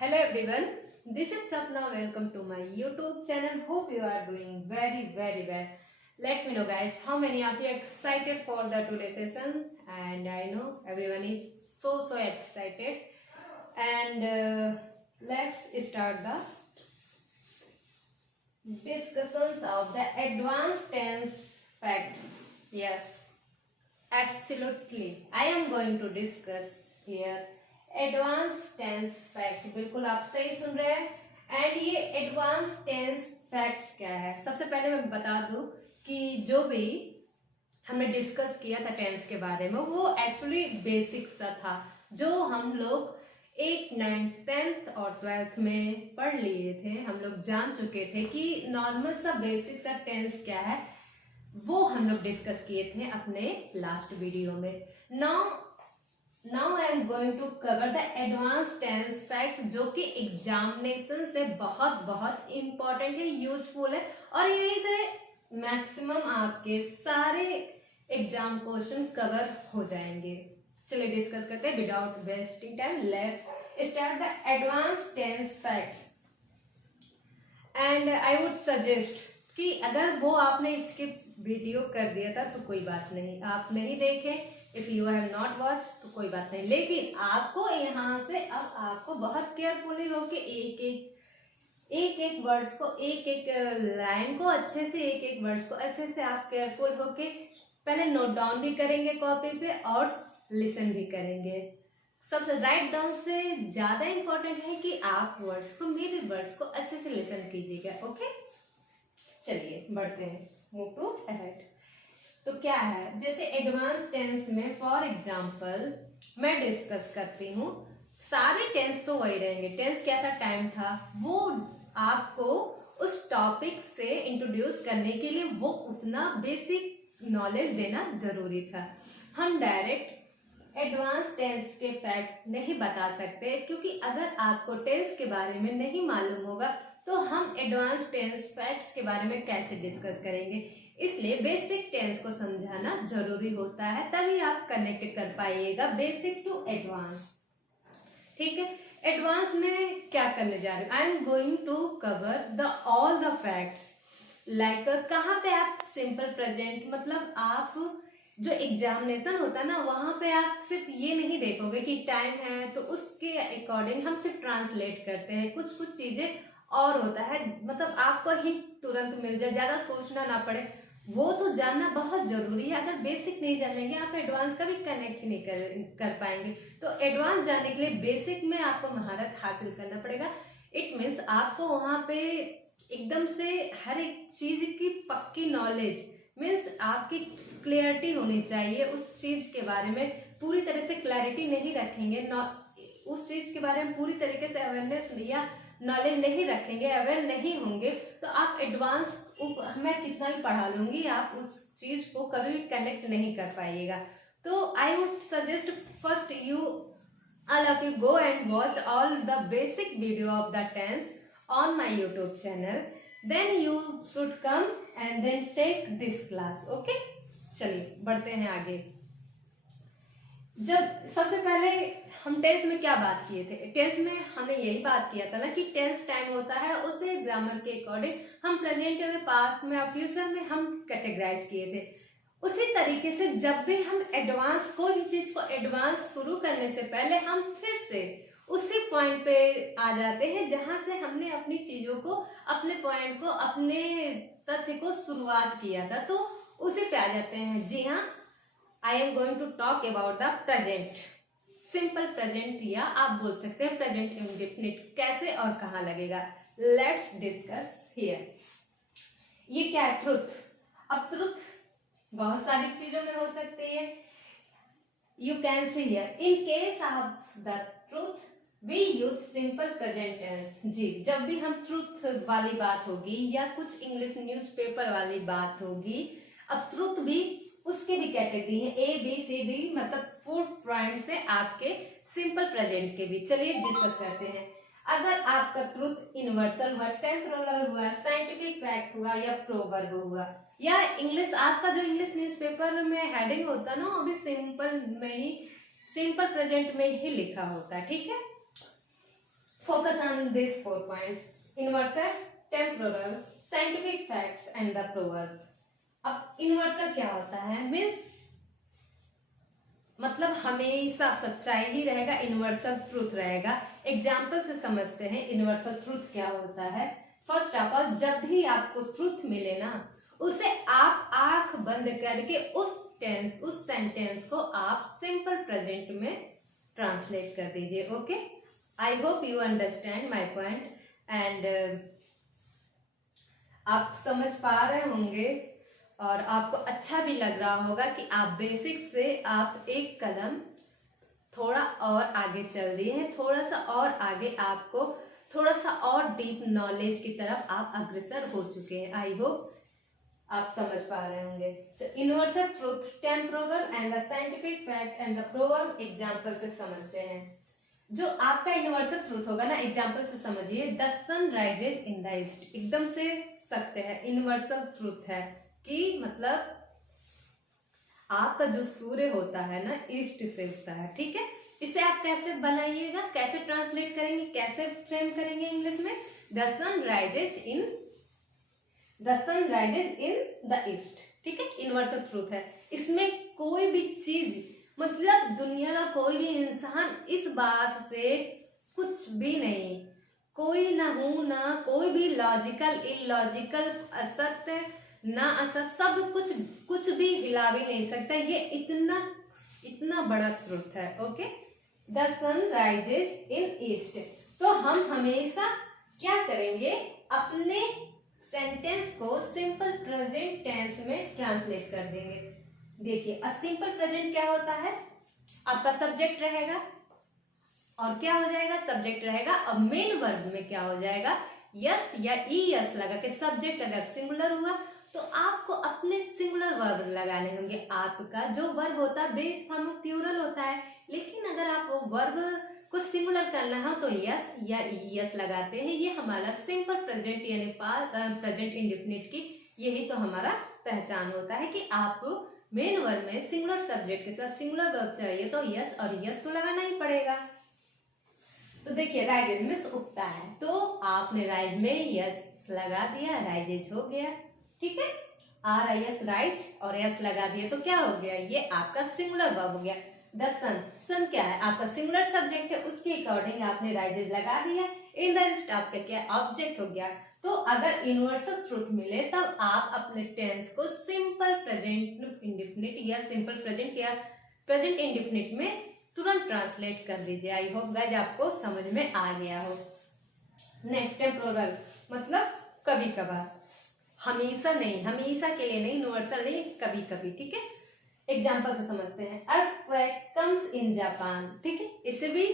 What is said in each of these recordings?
Hello everyone, this is Sapna. Welcome to my YouTube channel. Hope you are doing very well. Let me know guys how many of you are excited for the today session, and I know everyone is so excited. And let's start the discussions of the advanced tense fact. Yes, absolutely. I am going to discuss here advance tense fact. बिल्कुल आप सही सुन रहे हैं. And ये advance tense facts क्या है, सबसे पहले मैं बता दूं कि जो भी हमने डिस्कस किया था टेंस के बारे में वो एक्चुअली बेसिक सा था, जो हम लोग 8, 9, 10th और 12th में पढ़ लिए थे. हम लोग जान चुके थे कि नॉर्मल सा बेसिक सा टेंस क्या है, वो हम लोग डिस्कस किए थे अपने लास्ट वीडियो में. Now I am going to cover the advanced tense facts, जो कि एग्जामिनेशन से बहुत इम्पोर्टेंट है, यूजफुल है, और यही से मैक्सिमम आपके सारे एग्जाम क्वेश्चन कवर हो जाएंगे. चलिए डिस्कस करते हैं without wasting time. Let's start the advance tense facts. And I would suggest कि अगर वो आपने इसके वीडियो कर दिया था तो कोई बात नहीं, आप नहीं देखें. If you have not watch तो कोई बात नहीं, लेकिन आपको यहाँ से अब आपको बहुत केयरफुली हो कि एक वर्ड्स को, एक लाइन को अच्छे से, एक वर्ड्स को अच्छे से आप केयरफुल हो के पहले नोट डाउन भी करेंगे कॉपी पे और लिसन भी करेंगे. सबसे राइट डाउन से ज्यादा इंपॉर्टेंट है कि आप वर्ड्स को, मेरे वर्ड्स को अच्छे से लिसन कीजिएगा. ओके, चलिए बढ़ते हैं, मूव टू अहेड. तो क्या है, जैसे एडवांस टेंस में फॉर एग्जांपल मैं डिस्कस करती हूँ. सारे टेंस तो वही रहेंगे. टेंस क्या था, टाइम था. वो आपको उस टॉपिक से इंट्रोड्यूस करने के लिए वो उतना बेसिक नॉलेज देना जरूरी था. हम डायरेक्ट एडवांस टेंस के फैक्ट नहीं बता सकते, क्योंकि अगर आपको टेंस के बारे में नहीं मालूम होगा तो हम एडवांस टेंस फैक्ट्स के बारे में कैसे डिस्कस करेंगे. इसलिए बेसिक टेंस को समझाना जरूरी होता है, तभी आप कनेक्ट कर पाइएगा बेसिक टू एडवांस. ठीक है, एडवांस में क्या करने जा रहे हैं, I am going to cover the all the facts. Like कहाँ पे आप सिंपल प्रेजेंट, मतलब आप जो एग्जामिनेशन होता है ना, वहां पे आप सिर्फ ये नहीं देखोगे कि टाइम है तो उसके अकॉर्डिंग हम सिर्फ ट्रांसलेट करते हैं. कुछ चीजें और होता है, मतलब आपको हिंट तुरंत मिल जाए, ज्यादा सोचना ना पड़े, वो तो जानना बहुत जरूरी है. अगर बेसिक नहीं जानेंगे आप एडवांस का भी कनेक्ट नहीं कर पाएंगे. तो एडवांस जानने के लिए बेसिक में आपको महारत हासिल करना पड़ेगा. इट मीन्स आपको वहां पे एकदम से हर एक चीज की पक्की नॉलेज, मीन्स आपकी क्लियरिटी होनी चाहिए उस चीज के बारे में. पूरी तरह से क्लैरिटी नहीं रखेंगे, उस चीज के बारे में पूरी तरीके से अवेयरनेस या नॉलेज नहीं रखेंगे, अवेयर नहीं होंगे, तो आप एडवांस मैं कितना भी पढ़ा लूंगी, आप उस चीज को कभी भी कनेक्ट नहीं कर पाइएगा. तो आई would suggest first you all of you go and watch all the basic video of the tense on my YouTube channel. Then you should come and then take this class. Okay? चलिए बढ़ते हैं आगे. जब सबसे पहले हम tense में क्या बात किए थे, टेंस में हमने यही बात किया था ना कि टेंस टाइम होता है, उसे ग्रामर के अकॉर्डिंग हम प्रेजेंट में, पास्ट में और फ्यूचर में हम कैटेगराइज किए थे. उसी तरीके से जब भी हम एडवांस, कोई भी चीज को एडवांस शुरू करने से पहले हम फिर से उसी पॉइंट पे आ जाते हैं जहां से हमने अपनी चीजों को, अपने पॉइंट को, अपने तथ्य को शुरुआत किया था, तो उसी पे आ जाते हैं. जी हाँ, I am going to talk about the present, simple present, या आप बोल सकते हैं प्रेजेंट इंडेफिनिट. कैसे और कहाँ लगेगा, लेट्स डिस्कस हियर. ये क्या है, ट्रुथ. अब ट्रुथ बहुत सारी चीजों में हो सकती है. You can see here, in case of the truth we use simple present tense. जी, जब भी हम ट्रूथ वाली बात होगी या कुछ इंग्लिश न्यूज़पेपर वाली बात होगी, अब ट्रूथ भी, उसके भी कैटेगरी है A B C D, मतलब 4 पॉइंट से आपके सिंपल प्रेजेंट के भी. चलिए डिस्कस करते हैं. अगर आपका ट्रूथ यूनिवर्सल हुआ, टेम्पोरल हुआ, साइंटिफिक फैक्ट हुआ या प्रोवर्ब हुआ, या इंग्लिश, आपका जो इंग्लिश न्यूज़पेपर में हेडिंग होता है ना, वो भी सिंपल में ही, सिंपल प्रेजेंट में ही लिखा होता है. ठीक है, Focus on these 4 points: universal, temporal, scientific facts and the proverb. अब universal क्या होता है? मीन्स मतलब हमेशा सच्चाई ही रहेगा, यूनिवर्सल ट्रूथ रहेगा। एग्जाम्पल से समझते हैं यूनिवर्सल ट्रूथ क्या होता है। फर्स्ट ऑफ ऑल, जब भी आपको ट्रूथ मिले ना, उसे आप आंख बंद करके उस सेंटेंस को आप सिंपल प्रेजेंट में ट्रांसलेट कर दीजिए। Okay, I hope you understand my point and आप समझ पा रहे होंगे और आपको अच्छा भी लग रहा होगा कि आप बेसिक से आप एक कदम थोड़ा और आगे चल दिए हैं, थोड़ा सा और आगे आपको थोड़ा सा और डीप नॉलेज की तरफ आप अग्रसर हो चुके हैं। आई होप आप समझ पा रहे होंगे। Universal truth, temporal and the scientific fact and the proverb example से समझते हैं। जो आपका यूनिवर्सल ट्रूथ होगा ना, एग्जांपल से समझिए, the sun rises in the east. एकदम से सकते हैं यूनिवर्सल ट्रूथ है कि मतलब आपका जो सूर्य होता है ना, ईस्ट से उगता है। ठीक है, इसे आप कैसे बनाइएगा, कैसे ट्रांसलेट करेंगे, कैसे फ्रेम करेंगे इंग्लिश में? The sun rises in the east. ठीक है, यूनिवर्सल ट्रूथ है। इसमें कोई भी चीज, मतलब दुनिया का कोई भी इंसान इस बात से कुछ भी नहीं, कोई ना हूं ना कोई भी लॉजिकल इलॉजिकल असत्य ना असत, सब कुछ भी हिला भी नहीं सकता। ये इतना बड़ा ट्रूथ है। Okay, the sun rises in east. तो हम हमेशा क्या करेंगे, अपने सेंटेंस को सिंपल प्रेजेंट टेंस में ट्रांसलेट कर देंगे। देखिए, सिंपल प्रेजेंट क्या होता है? आपका सब्जेक्ट रहेगा और क्या हो जाएगा? सब्जेक्ट रहेगा। अब मेन वर्ब में क्या हो जाएगा? यस या ई यस लगा के, सब्जेक्ट अगर सिंगुलर हुआ तो आपको अपने सिंगुलर वर्ब लगाने होंगे। आपका जो वर्ब होता है बेस फॉर्म में प्लूरल होता है, लेकिन अगर आप वो वर्ब को सिंगुलर करना हो तो यस या यस लगाते हैं। ये हमारा सिंपल प्रेजेंट यानी प्रेजेंट इंडेफिनिट की यही तो हमारा पहचान होता है कि आप मेन वर्ब में सिंगुलर सब्जेक्ट के साथ सिंगुलर वर्ब चाहिए तो यस, और यस तो लगाना ही पड़ेगा। तो देखिए, राइजेज मीन्स उगता है, तो आपने राइज में यस लगा दिया, राइजेज हो गया। ठीक है, आर यस राइज और यस लगा दिया तो क्या हो गया? ये आपका सिंगुलर वर्ब हो गया। द सन, सन क्या है? आपका सिंगुलर सब्जेक्ट है, उसके अकॉर्डिंग आपने राइजेज लगा दिया। इन द ईस्ट आपका क्या? ऑब्जेक्ट हो गया। तो अगर यूनिवर्सल ट्रूथ मिले तब आप अपने टेंस को सिंपल प्रेजेंट इंडेफिनिट या सिंपल प्रेजेंट या प्रेजेंट इंडेफिनिट में तुरंत ट्रांसलेट कर दीजिए। आई होप गाइस आपको समझ में आ गया हो। नेक्स्ट, टेम्पोरल मतलब कभी कभार, हमेशा नहीं, हमेशा के लिए नहीं, यूनिवर्सल नहीं, कभी कभी। ठीक है, एग्जाम्पल से समझते हैं। Earthquake comes in Japan. ठीक है, इसे भी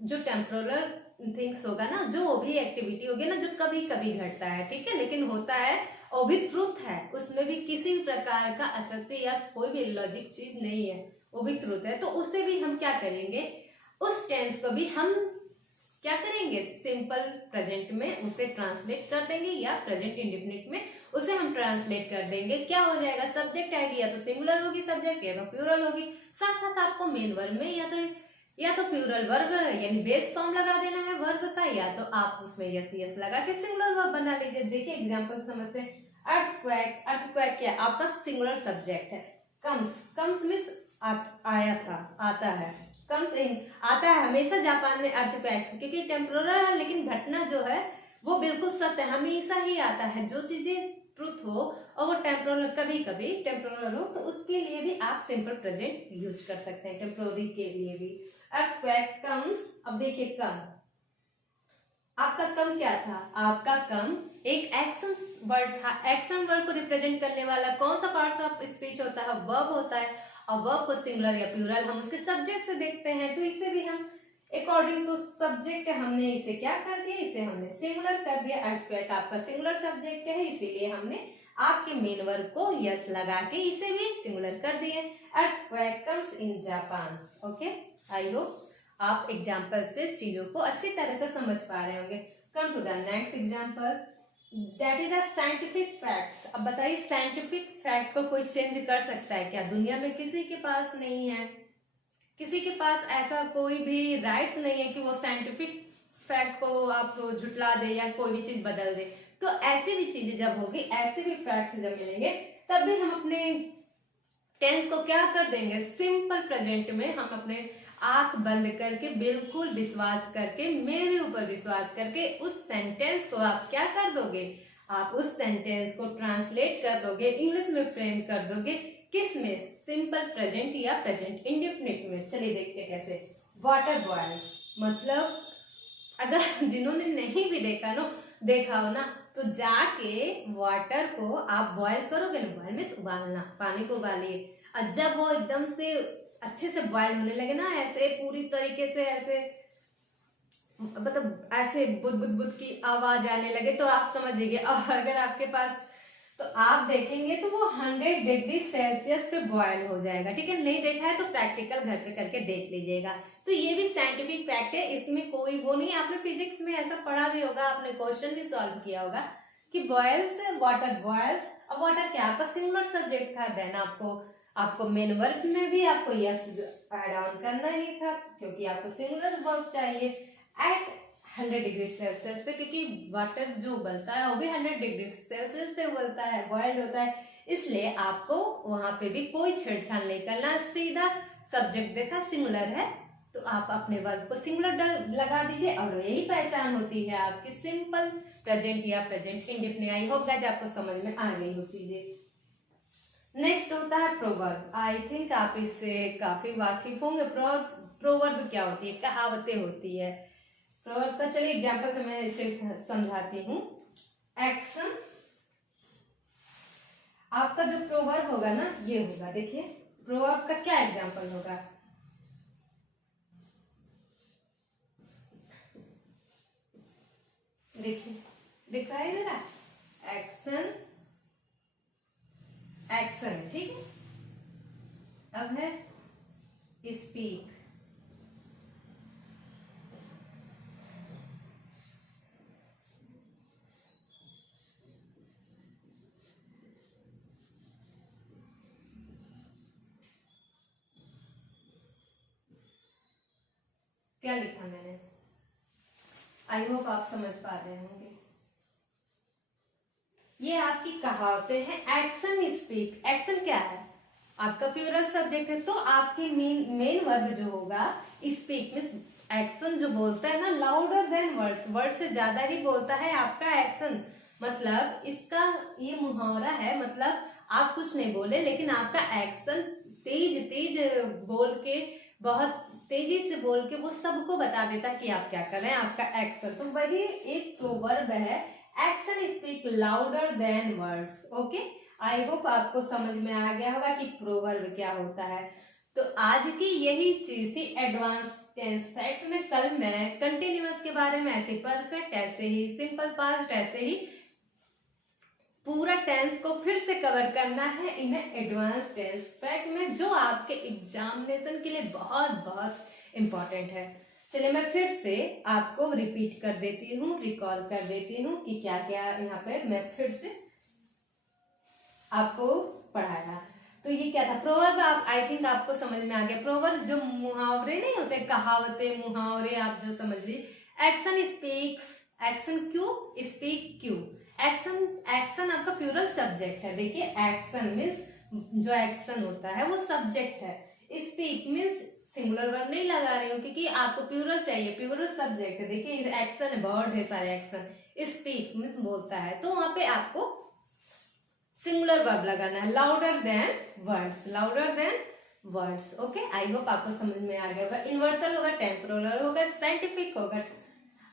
जो टेम्पोरल थिंग्स होगा ना, जो भी एक्टिविटी होगी ना, जो कभी कभी घटता है, ठीक है, लेकिन होता है और भी ट्रूथ है, उसमें भी किसी प्रकार का असत्य या कोई भी लॉजिक चीज नहीं है, वो भी ट्रूथ है। तो उसे भी हम क्या करेंगे, उस टेंस को भी हम क्या करेंगे, सिंपल प्रेजेंट में उसे ट्रांसलेट कर देंगे या प्रेजेंट इंडेफिनिट में उसे हम ट्रांसलेट कर देंगे। क्या हो जाएगा, सब्जेक्ट आएगी, या तो सिंगुलर होगी सब्जेक्ट या तो प्लूरल होगी। साथ साथ आपको मेन वर्ब में या तो प्लूरल वर्ब यानी बेस फॉर्म लगा देना है वर्ब का, या तो आप उसमें यस यस लगा के सिंगुलर वर्ब बना लीजिए। देखिए एग्जांपल समझते हैं। अर्थक्वेक, अर्थक्वेक क्या, आपका सिंगुलर सब्जेक्ट है। कम्स, कम्स मीन्स आया था, आता है। कम्स इन, आता है हमेशा जापान में अर्थक्वेक, क्योंकि टेम्पोरल है लेकिन घटना जो है वो बिल्कुल सत्य है, हमेशा ही आता है। जो चीजें ट्रुथ हो और वो टेम्पोरल, कभी कभी टेम्पोरल हो, तो उसके लिए भी आप सिंपल प्रेजेंट यूज कर सकते हैं, टेम्पोररी के लिए भी। अर्थक्वेक कम्स, अब देखिए कम, आपका कम क्या था, आपका कम एक एक्शन वर्ड था। एक्शन वर्ड को रिप्रेजेंट करने वाला कौन सा पार्ट ऑफ स्पीच होता है, वर्ब होता है। और वर्ब को सिंगुलर या प्लूरल हम उसके सब्जेक्ट से देखते हैं, तो इसे भी हम अकॉर्डिंग टू सब्जेक्ट हमने इसे क्या कर दिया, इसे हमने सिंगुलर कर दिया। अर्थक्वेक आपका सिंगुलर सब्जेक्ट है, इसीलिए हमने आपके मेन वर्ब को यस लगा के इसे भी सिंगुलर कर दिए। Earthquake comes in Japan. Okay, I hope आप एग्जाम्पल से चीजों को अच्छी तरह से समझ पा रहे होंगे। Come to the next example, that is the scientific facts. अब बताइए, साइंटिफिक फैक्ट को कोई चेंज कर सकता है क्या? दुनिया में किसी के पास नहीं है, किसी के पास ऐसा कोई भी राइट्स नहीं है कि वो साइंटिफिक फैक्ट को आप झुटला दे या कोई भी चीज बदल दे। तो ऐसी भी चीजें जब होगी, ऐसे भी फैक्ट्स जब मिलेंगे, तब भी हम अपने टेंस को क्या कर देंगे, सिंपल प्रेजेंट में हम अपने आंख बंद करके बिल्कुल विश्वास करके, मेरे ऊपर विश्वास करके उस सेंटेंस को आप क्या कर दोगे, आप उस सेंटेंस को ट्रांसलेट कर दोगे, इंग्लिश में फ्रेम कर दोगे, किस में, सिंपल प्रेजेंट या प्रेजेंट इंडेफिनिट में। चलिए देखते हैं कैसे। वाटर बॉयल्स मतलब अगर जिन्होंने नहीं भी देखा हो ना, तो जाके वाटर को आप बॉयल करोगे ना, बॉयल में उबालना, पानी को उबालिए, और जब वो एकदम से अच्छे से बॉयल होने लगे ना, ऐसे पूरी तरीके से, ऐसे मतलब ऐसे बुद बुद बुद की आवाज आने लगे, तो आप समझिए। और अगर आपके पास, तो आप देखेंगे तो वो 100 डिग्री सेल्सियस पे बॉयल हो जाएगा, ठीक है। नहीं देखा है तो प्रैक्टिकल घर पे करके देख लीजिएगा। तो ये भी साइंटिफिक फैक्ट है, इसमें कोई वो नहीं, आपने फिजिक्स में ऐसा पढ़ा भी होगा, आपने क्वेश्चन भी सॉल्व किया होगा कि बॉयल्स, वाटर बॉयल्स। अब वाटर क्या आपका सिंगुलर सब्जेक्ट था, देन आपको मेन वर्ब में भी आपको यस ऐड ऑन करना ही था, क्योंकि आपको सिंगुलर वर्ब चाहिए एट 100 डिग्री सेल्सियस पे, क्योंकि वाटर जो उबलता है वो भी 100 डिग्री सेल्सियस पे उबलता है, बॉइल्ड होता है, इसलिए आपको वहां पे भी कोई छेड़छाड़ नहीं करना, सीधा सब्जेक्ट देखा सिंगुलर है तो आप अपने वर्ब को सिंगुलर लगा दीजिए, और यही पहचान होती है आपकी सिंपल प्रेजेंट या present indefinite. I hope guys आपको समझ में आ गई हो चीजें। नेक्स्ट होता है प्रोवर्ब। आई थिंक आप इससे काफी वाकिफ होंगे। प्रोवर्ब क्या होती है, कहावतें होती है प्रोवर्ब का। चलिए एग्जाम्पल से मैं इसे समझाती हूँ। एक्शन, आपका जो प्रोवर्ब होगा ना, ये होगा, देखिए प्रोवर्ब का क्या एग्जाम्पल होगा, देखिए दिख रहा है जरा, एक्शन, एक्शन, ठीक है। अब है स्पीक, क्या लिखा मैंने, आई होप आप समझ पा रहे होंगे। ये आपकी कहावतें हैं। एक्शन स्पीक, एक्शन क्या है, आपका प्लूरल सब्जेक्ट है, तो आपकी मेन वर्ब जो होगा स्पीक मींस एक्शन जो बोलता है ना, लाउडर देन वर्ड्स, वर्ड से ज्यादा ही बोलता है आपका एक्शन। मतलब इसका ये मुहावरा है, मतलब आप कुछ नहीं बोले लेकिन आपका एक्शन तेज तेज बोल के, बहुत तेजी से बोल के वो सबको बता देता कि आप क्या कर रहे हैं, आपका एक्शन। तो वही एक प्रोवर्ब है, action speak louder than words. Okay, I hope आपको समझ में आ गया होगा कि प्रोवर्ब क्या होता है। तो आज की यही चीज थी एडवांस टेंस फैक्ट में। कल मैं कंटिन्यूअस के बारे में, ऐसे परफेक्ट, ऐसे ही सिंपल पास्ट, ऐसे ही पूरा टेंस को फिर से कवर करना है इन्हें एडवांस टेंस फैक्ट में, जो आपके एग्जामिनेशन के लिए बहुत बहुत इंपॉर्टेंट है। चलिए मैं फिर से आपको रिपीट कर देती हूँ, रिकॉल कर देती हूँ कि क्या क्या यहाँ पे मैं फिर से आपको पढ़ाया। तो ये क्या था प्रोवर्ब, आप आई थिंक आपको समझ में आ गया। प्रोवर्ब जो मुहावरे नहीं होते, कहावतें मुहावरे आप जो समझ ली। एक्शन स्पीक्स, एक्शन क्यों, स्पीक क्यों, एक्शन, एक्शन आपका प्लूरल सब्जेक्ट है। देखिए एक्शन मीन्स जो एक्शन होता है वो सब्जेक्ट है, स्पीक मीन्स सिंगुलर वर्ब नहीं लगा रही हूँ क्योंकि आपको प्लूरल चाहिए, प्लूरल सब्जेक्ट है। देखिए एक्शन है, वर्ड है सारे एक्शन, स्पीक मीन्स बोलता है, तो वहां पे आपको सिंगुलर वर्ब लगाना है, louder than words, louder than words. Okay, I hope आपको समझ में आ गया होगा। इन्वर्सल होगा, टेम्पोरल होगा, साइंटिफिक होगा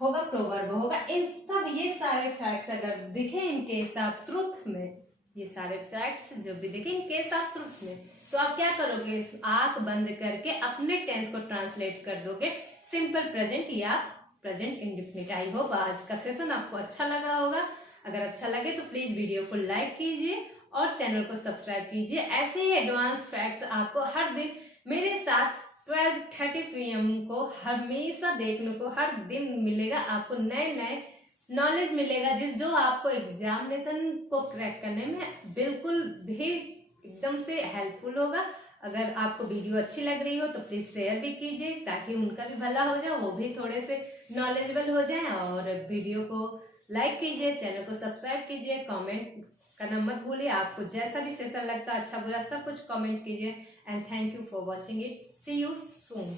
प्रोवर्ब होगा। इन सब ये सारे फैक्ट्स अगर दिखे इन केस ऑफ ट्रुथ में, ये सारे फैक्ट्स जो भी दिखे इन केस ऑफ ट्रुथ में, तो आप क्या करोगे, आंख बंद करके अपने टेंस को ट्रांसलेट कर दोगे सिंपल प्रेजेंट या प्रेजेंट इंडेफिनिट। आई होप आज का सेशन आपको अच्छा लगा होगा। अगर अच्छा लगे तो प्लीज वीडियो को लाइक कीजिए और चैनल को सब्सक्राइब कीजिए। ऐसे ही एडवांस फैक्ट्स आपको हर दिन मेरे साथ 12:30 PM को हमेशा देखने को हर दिन मिलेगा। आपको नए नए नॉलेज मिलेगा जो आपको एग्जामिनेशन को क्रैक करने में बिल्कुल भी एकदम से हेल्पफुल होगा अगर आपको वीडियो अच्छी लग रही हो तो प्लीज़ शेयर भी कीजिए ताकि उनका भी भला हो जाए, वो भी थोड़े से नॉलेजेबल हो जाए। और वीडियो को लाइक कीजिए, चैनल को सब्सक्राइब कीजिए, कमेंट करना मत भूलिए। आपको जैसा भी सेशन लगता है, अच्छा बुरा सब कुछ कमेंट कीजिए। And thank you for watching it. See you soon.